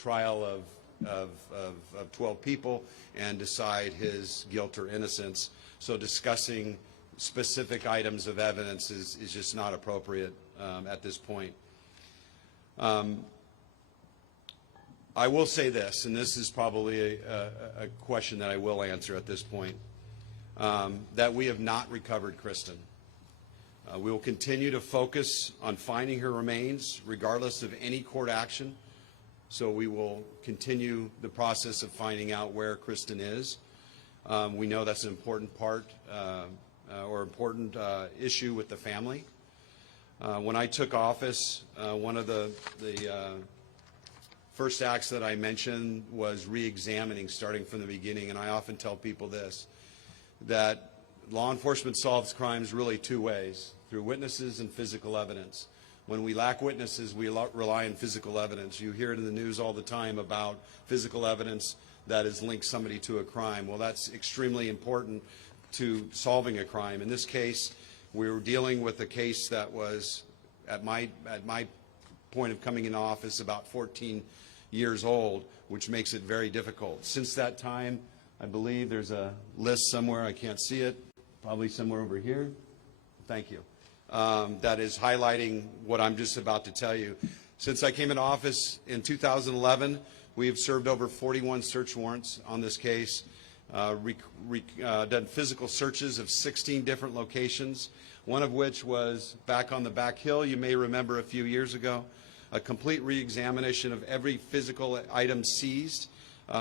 trial of 12 people and decide his guilt or innocence. So discussing specific items of evidence is just not appropriate at this point. I will say this, and this is probably a question that I will answer at this point, that we have not recovered Kristin. We will continue to focus on finding her remains regardless of any court action. So we will continue the process of finding out where Kristin is. We know that's an important part or important issue with the family. When I took office, one of the first acts that I mentioned was re-examining starting from the beginning, and I often tell people this, that law enforcement solves crimes really two ways, through witnesses and physical evidence. When we lack witnesses, we rely on physical evidence. You hear it in the news all the time about physical evidence that has linked somebody to a crime. Well, that's extremely important to solving a crime. In this case, we were dealing with a case that was, at my point of coming into office, about 14 years old, which makes it very difficult. Since that time, I believe there's a list somewhere, I can't see it, probably somewhere over here. Thank you. That is highlighting what I'm just about to tell you. Since I came into office in 2011, we have served over 41 search warrants on this case, done physical searches of 16 different locations, one of which was back on the back hill, you may remember a few years ago, a complete re-examination of every physical item seized,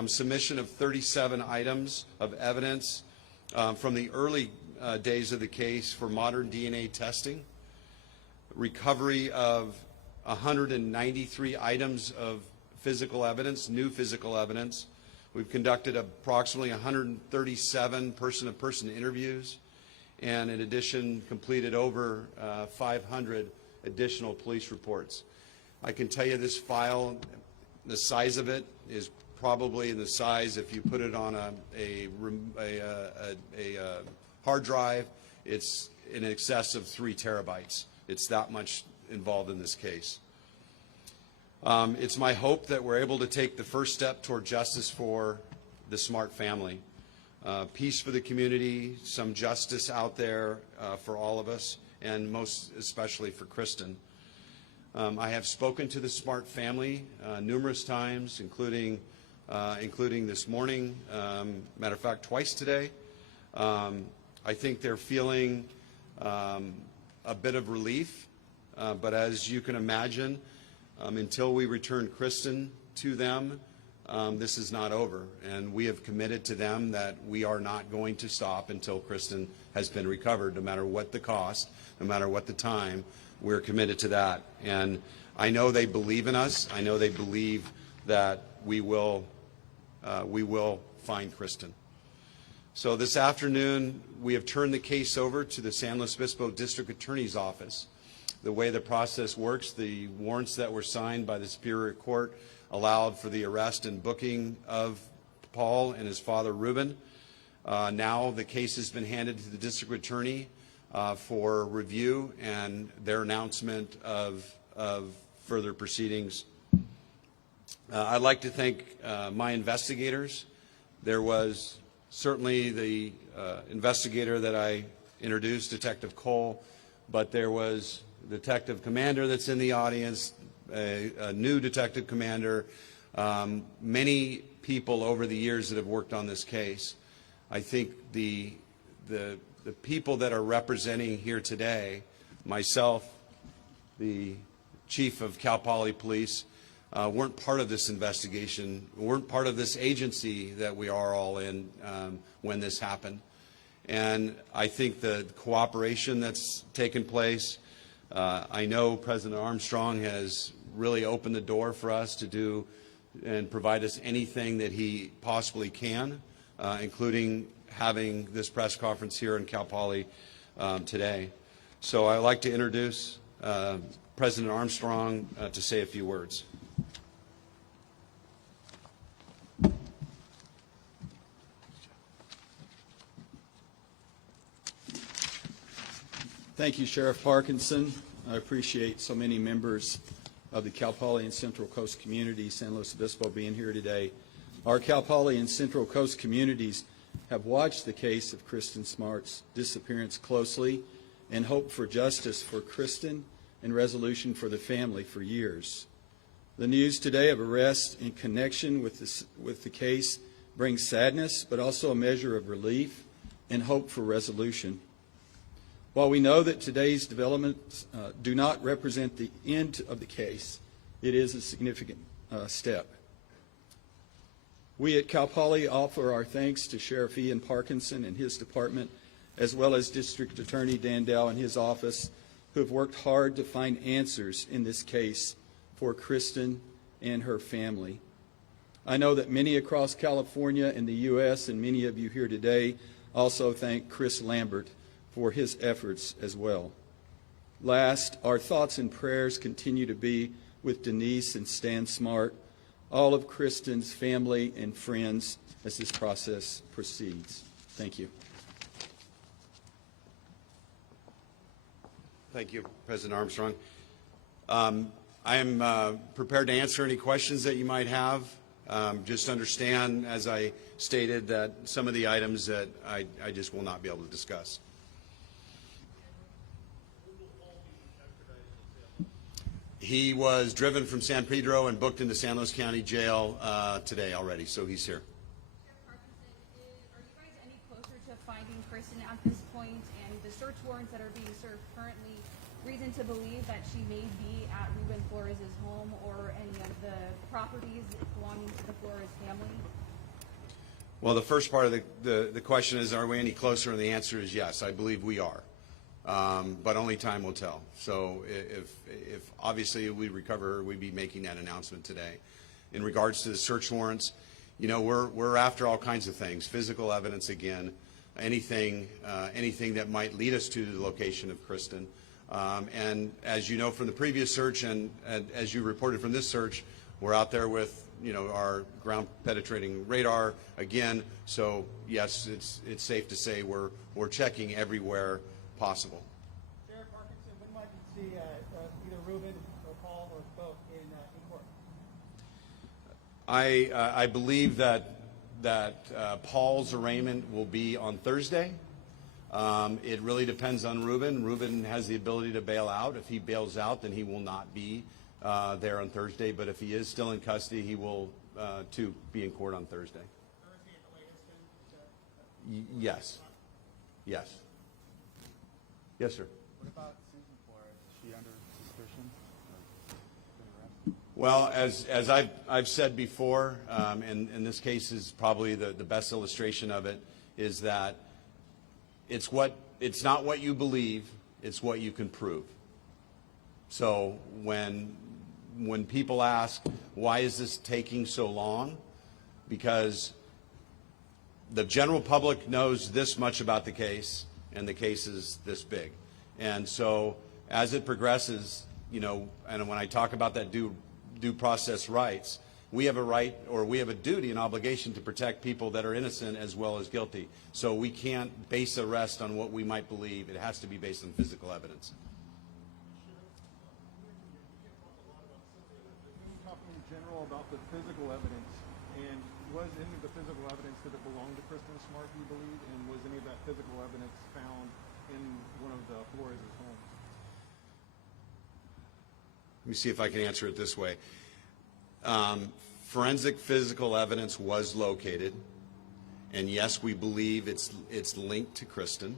submission of 37 items of evidence from the early days of the case for modern DNA testing, recovery of 193 items of physical evidence, new physical evidence. We've conducted approximately 137 person-to-person interviews, and in addition completed over 500 additional police reports. I can tell you this file, the size of it is probably in the size, if you put it on a hard drive, it's in excess of 3 terabytes. It's that much involved in this case. It's my hope that we're able to take the first step toward justice for the Smart family. Peace for the community, some justice out there for all of us, and most especially for Kristin. I have spoken to the Smart family numerous times, including this morning, matter of fact, twice today. I think they're feeling a bit of relief, but as you can imagine, until we return Kristin to them, this is not over, and we have committed to them that we are not going to stop until Kristin has been recovered, no matter what the cost, no matter what the time. We're committed to that, and I know they believe in us. I know they believe that we will find Kristin. So this afternoon, we have turned the case over to the San Luis Obispo District Attorney's Office. The way the process works, the warrants that were signed by the Superior Court allowed for the arrest and booking of Paul and his father, Ruben. Now the case has been handed to the District Attorney for review and their announcement of further proceedings. I'd like to thank my investigators. There was certainly the investigator that I introduced, Detective Cole, but there was Detective Commander that's in the audience, a new Detective Commander, many people over the years that have worked on this case. I think the people that are representing here today, myself, the Chief of Cal Poly Police, weren't part of this investigation, weren't part of this agency that we are all in when this happened. And I think the cooperation that's taken place, I know President Armstrong has really opened the door for us to do and provide us anything that he possibly can, including having this press conference here in Cal Poly today. So I'd like to introduce President Armstrong to say a few words. Thank you, Sheriff Parkinson. I appreciate so many members of the Cal Poly and Central Coast community, San Luis Obispo, being here today. Our Cal Poly and Central Coast communities have watched the case of Kristin Smart's disappearance closely and hope for justice for Kristin and resolution for the family for years. The news today of arrest in connection with the case brings sadness, but also a measure of relief and hope for resolution. While we know that today's developments do not represent the end of the case, it is a significant step. We at Cal Poly offer our thanks to Sheriff Ian Parkinson and his department, as well as District Attorney Dan Dow and his office, who have worked hard to find answers in this case for Kristin and her family. I know that many across California and the U.S. and many of you here today also thank Chris Lambert for his efforts as well. Last, our thoughts and prayers continue to be with Denise and Stan Smart, all of Kristin's family and friends as this process proceeds. Thank you. Thank you, President Armstrong. I am prepared to answer any questions that you might have. Just understand, as I stated, that some of the items that I just will not be able to discuss. He was driven from San Pedro and booked into San Luis County Jail today already, so he's here. Sheriff Parkinson, are you guys any closer to finding Kristin at this point, and the search warrants that are being served currently reason to believe that she may be at Ruben Flores' home or any of the properties belonging to the Flores family? Well, the first part of the question is, are we any closer? And the answer is yes, I believe we are. But only time will tell. So if obviously we recover her, we'd be making that announcement today. In regards to the search warrants, you know, we're after all kinds of things, physical evidence again, anything that might lead us to the location of Kristin. And as you know from the previous search and as you reported from this search, we're out there with, you know, our ground penetrating radar again. So yes, it's safe to say we're checking everywhere possible. Sheriff Parkinson, when might we see either Ruben or Paul or both in court? I believe that Paul's arraignment will be on Thursday. It really depends on Ruben. Ruben has the ability to bail out. If he bails out, then he will not be there on Thursday. But if he is still in custody, he will too be in court on Thursday. Thursday at the latest, then? Yes. Yes. Yes, sir. What about Susan Flores? Is she under suspicion? Well, as I've said before, and this case is probably the best illustration of it, is that it's not what you believe, it's what you can prove. So when people ask, why is this taking so long? Because the general public knows this much about the case, and the case is this big. And so as it progresses, you know, and when I talk about that due process rights, we have a right, or we have a duty and obligation to protect people that are innocent as well as guilty. So we can't base arrest on what we might believe. It has to be based on physical evidence. Talking in general about the physical evidence, and was any of the physical evidence that it belonged to Kristin Smart, you believe, and was any of that physical evidence found in one of the Flores' homes? Let me see if I can answer it this way. Forensic physical evidence was located, and yes, we believe it's linked to Kristin,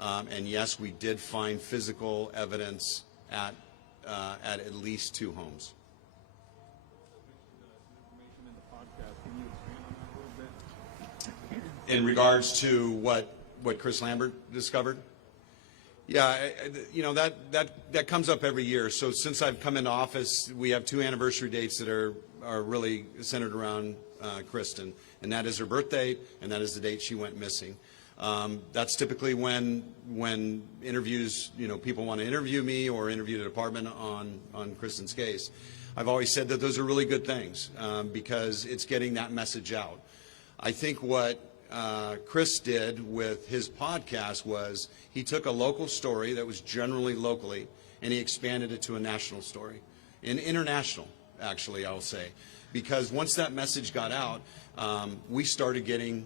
and yes, we did find physical evidence at least 2 homes. In regards to what Chris Lambert discovered? Yeah, you know, that comes up every year. So since I've come into office, we have 2 anniversary dates that are really centered around Kristin, and that is her birth date, and that is the date she went missing. That's typically when interviews, you know, people want to interview me or interview the department on Kristin's case. I've always said that those are really good things because it's getting that message out. I think what Chris did with his podcast was he took a local story that was generally locally and he expanded it to a national story. and international, actually, I'll say, because once that message got out, we started getting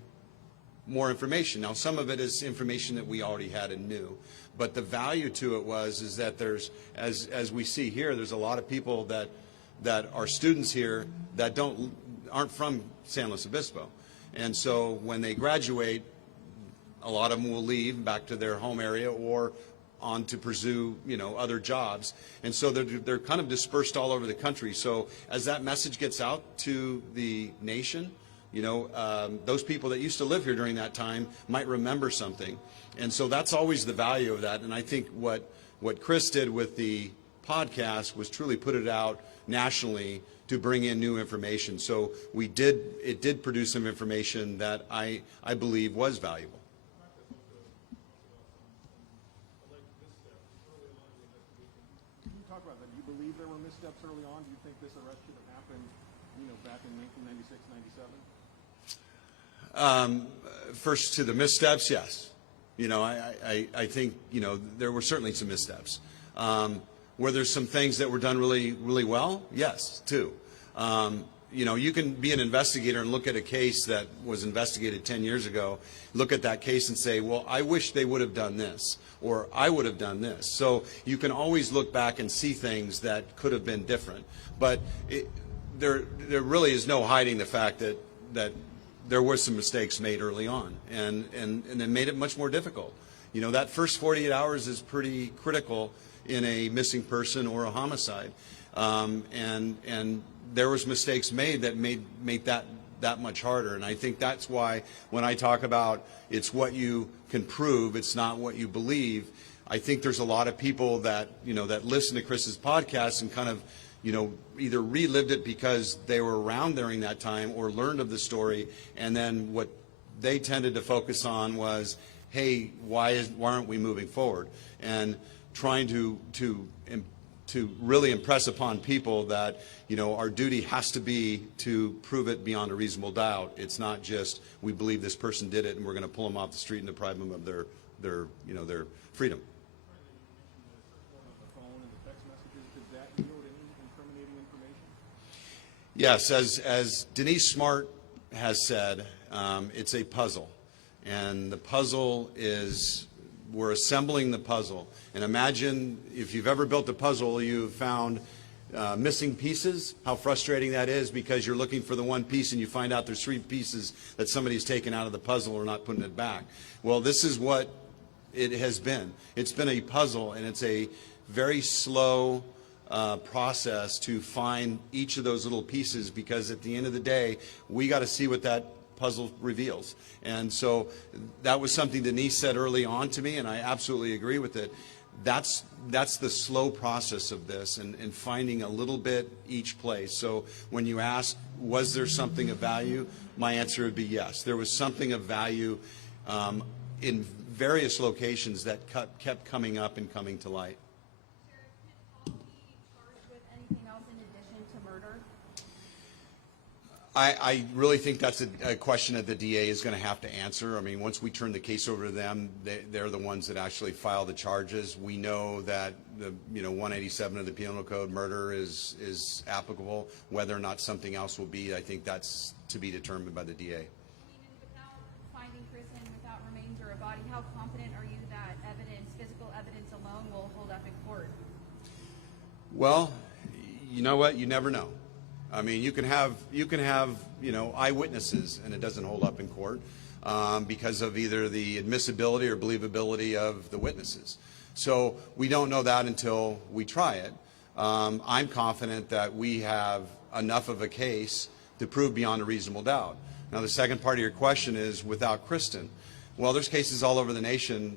more information. Now, some of it is information that we already had and knew, but the value to it is that there's, as we see here, there's a lot of people that are students here that aren't from San Luis Obispo, and so when they graduate, a lot of them will leave back to their home area or on to pursue, other jobs, and so they're kind of dispersed all over the country. So as that message gets out to the nation, those people that used to live here during that time might remember something. And so that's always the value of that. And I think what Chris did with the podcast was truly put it out nationally to bring in new information. So it did produce some information that I believe was valuable. Can you talk about that? Do you believe there were missteps early on? Do you think this arrest should have happened, back in 1996, 97? First to the missteps, yes. I think, there were certainly some missteps. Were there some things that were done really, really well? Yes, too. You can be an investigator and look at a case that was investigated 10 years ago, look at that case and say, well, I wish they would have done this, or I would have done this. So you can always look back and see things that could have been different. But there really is no hiding the fact that there were some mistakes made early on, and it made it much more difficult. That first 48 hours is pretty critical in a missing person or a homicide, and there was mistakes made that made that much harder. And I think that's why when I talk about it's what you can prove, it's not what you believe, I think there's a lot of people that that listen to Chris's podcast and kind of either relived it because they were around during that time or learned of the story, and then what they tended to focus on was, hey, why aren't we moving forward? And trying to really impress upon people that our duty has to be to prove it beyond a reasonable doubt. It's not just we believe this person did it and we're going to pull them off the street and deprive them of their freedom. Yes, as Denise Smart has said, it's a puzzle, and the puzzle is we're assembling the puzzle. And imagine if you've ever built a puzzle, you've found missing pieces, how frustrating that is because you're looking for the one piece and you find out there's 3 pieces that somebody's taken out of the puzzle or not putting it back. Well, this is what it has been. It's been a puzzle, and it's a very slow process to find each of those little pieces, because at the end of the day, we got to see what that puzzle reveals. And so that was something Denise said early on to me, and I absolutely agree with it. That's the slow process of this, and finding a little bit each place. So when you ask, was there something of value, my answer would be yes. There was something of value in various locations that kept coming up and coming to light. I really think that's a question that the DA is going to have to answer. I mean, once we turn the case over to them, they're the ones that actually file the charges. We know that the 187 of the Penal Code, murder, is applicable. Whether or not something else will be, I think that's to be determined by the DA. Without finding Kristin, without remains or a body, how confident are you that physical evidence alone, will hold up in court? Well, you know what? You never know. I mean, you can have eyewitnesses, and it doesn't hold up in court because of either the admissibility or believability of the witnesses. So we don't know that until we try it. I'm confident that we have enough of a case to prove beyond a reasonable doubt. Now, the second part of your question is without Kristin. Well, there's cases all over the nation,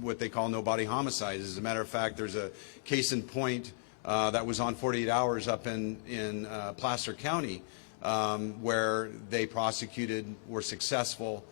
what they call no-body homicides. As a matter of fact, there's a case in point that was on 48 hours up in Placer County where they prosecuted, were successful.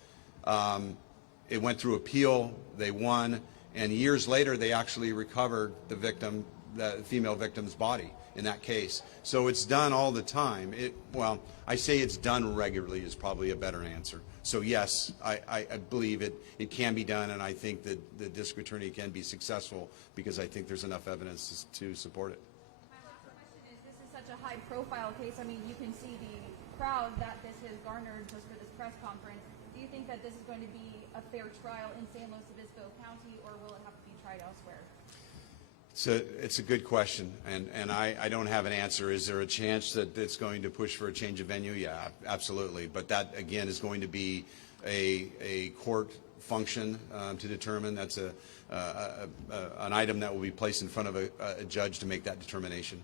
It went through appeal, they won, and years later they actually recovered the female victim's body in that case. So it's done all the time. Well, I say it's done regularly is probably a better answer. So yes, I believe it can be done, and I think that the district attorney can be successful because I think there's enough evidence to support it. My last question is, this such a high-profile case, I mean, you can see the crowd that this has garnered just for this press conference. Do you think that this is going to be a fair trial in San Luis Obispo County, or will it have to be tried elsewhere? It's a good question, and I don't have an answer. Is there a chance that it's going to push for a change of venue? Yeah, absolutely. But that, again, is going to be a court function to determine. That's an item that will be placed in front of a judge to make that determination.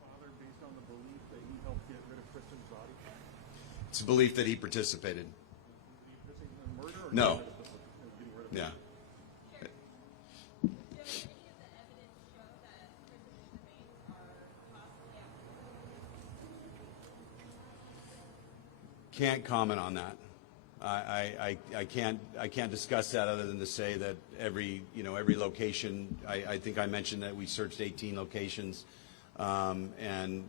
Father, based on the belief that he helped get rid of Kristin's body? It's a belief that he participated. In murder or No. getting rid of it? Yeah. Can't comment on that. I can't discuss that other than to say that every location. I think I mentioned that we searched 18 locations, and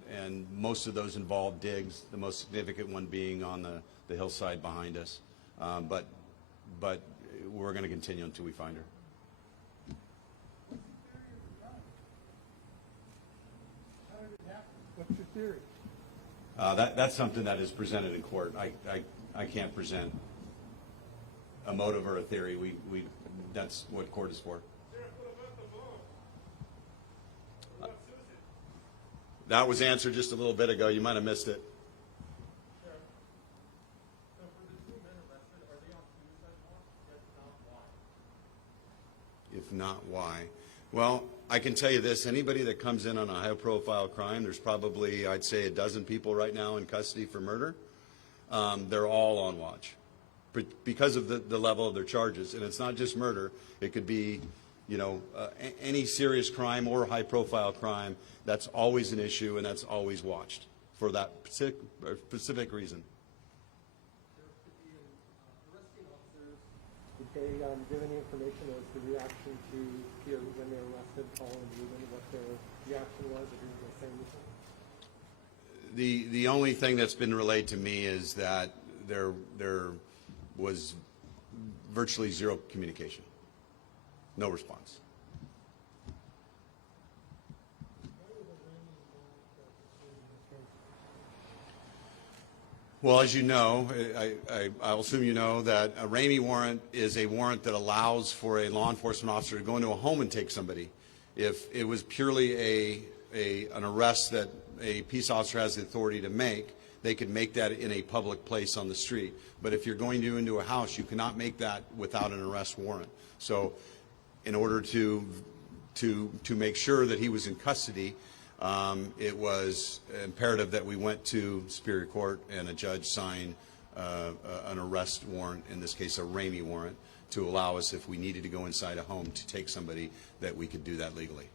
most of those involved digs. The most significant one being on the hillside behind us. But we're going to continue until we find her. How did it happen? What's your theory? That's something that is presented in court. I can't present a motive or a theory. That's what court is for. That was answered just a little bit ago. You might have missed it. If not, why? Well, I can tell you this. Anybody that comes in on a high-profile crime, there's probably, I'd say, a dozen people right now in custody for murder. They're all on watch because of the level of their charges. And it's not just murder. It could be, any serious crime or high-profile crime. That's always an issue, and that's always watched for that specific reason. Did they give any information as the reaction to here when they were arrested, Paul and Ruben, what their reaction was? Or did they say anything? The only thing that's been relayed to me is that there was virtually zero communication, no response. Well, as you know, I'll assume you know that a Ramey warrant is a warrant that allows for a law enforcement officer to go into a home and take somebody. If it was purely an arrest that a peace officer has the authority to make, they could make that in a public place on the street. But if you're going into a house, you cannot make that without an arrest warrant. So in order to make sure that he was in custody, it was imperative that we went to Superior Court and a judge signed an arrest warrant, in this case a Ramey warrant, to allow us, if we needed to go inside a home to take somebody, that we could do that legally.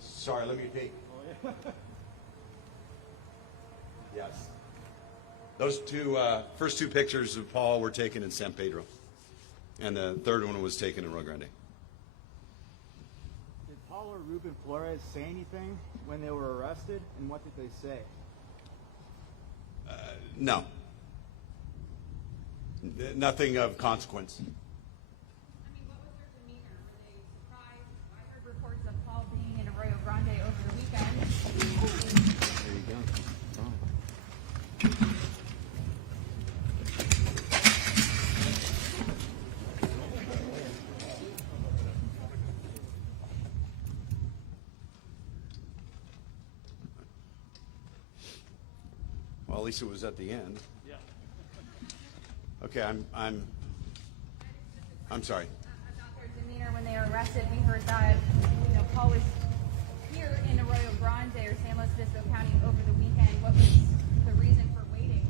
Sorry, let me repeat. Yes. Those first two pictures of Paul were taken in San Pedro. And the third one was taken in Rio Grande. Did Paul or Ruben Flores say anything when they were arrested, and what did they say? No. Nothing of consequence. I mean, what was their demeanor? Were they surprised? I heard reports of Paul being in Arroyo Grande over the weekend. There you go. Well, at least it was at the end. Yeah. Okay, I'm sorry. About their demeanor when they were arrested, we heard that Paul was here in Arroyo Grande or San Luis Obispo County over the weekend. What was the reason for waiting?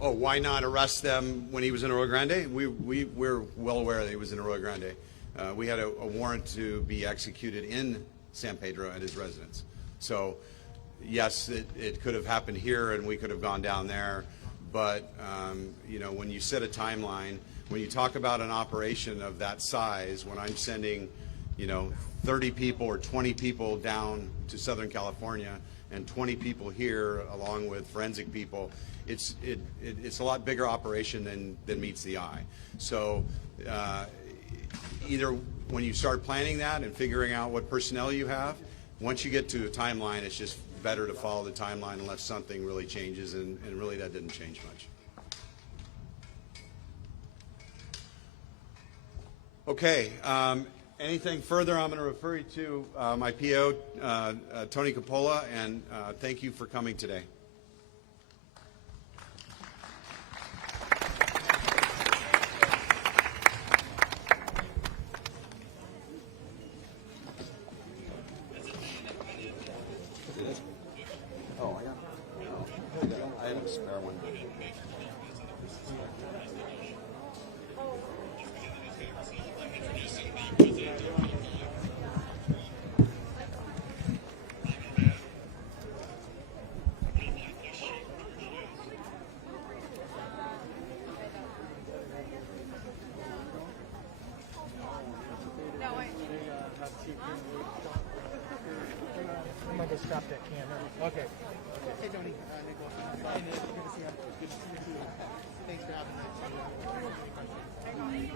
Oh, why not arrest them when he was in Arroyo Grande? We're well aware that he was in Arroyo Grande. We had a warrant to be executed in San Pedro at his residence. So, yes, it could have happened here and we could have gone down there. But, when you set a timeline, when you talk about an operation of that size, when I'm sending, 30 people or 20 people down to Southern California and 20 people here along with forensic people, it's a lot bigger operation than meets the eye. So either when you start planning that and figuring out what personnel you have, once you get to a timeline, it's just better to follow the timeline unless something really changes, and really that didn't change much. Okay, anything further, I'm going to refer you to my PO, Tony Coppola, and thank you for coming today. Oh, I have a spare one. I'm gonna go stop that camera. Okay. Hey, Tony. Nicholas. Hey, Nick. Good to see you. Good to see you too. Thanks for having me.